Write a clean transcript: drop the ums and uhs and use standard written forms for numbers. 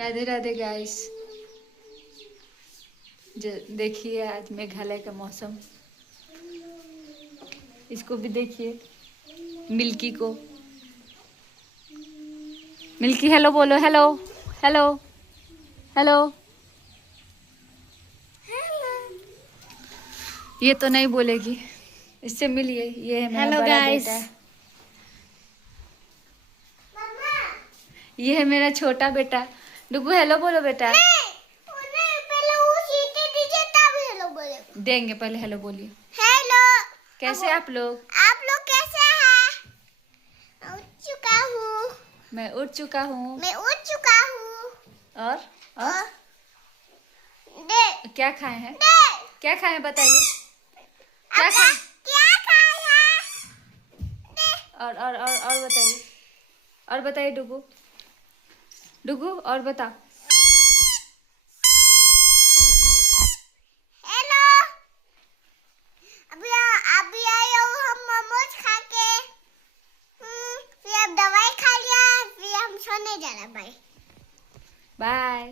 Radhe Radhe guys. देखिए आज मेघालय का मौसम। इसको भी देखिए, मिल्की को। मिल्की हेलो बोलो, हेलो हेलो हेलो। ये तो नहीं बोलेगी, इससे मिलिए। ये है मेरा बड़ा बेटा, ये है मेरा छोटा बेटा। डुगू हेलो बोलो बेटा। पहले वो सीटी दीजिए तब हेलो बोलेगा। देंगे, पहले हेलो बोलिए। हेलो, कैसे आप लोग? आप लोग कैसे हैं? उठ चुका हूँ। मैं उठ चुका हूँ। मैं उठ चुका हूँ। और दे क्या खाए हैं? दे क्या खाए हैं बताइए, क्या खाए? क्या खाया? और बताइए, और बताइए डुगू। डुगू और बता। हेलो, अभी आए हो हम मोमोज खा के। फिर अब दवाई खा लिया, फिर हम सोने जाना। Bye bye.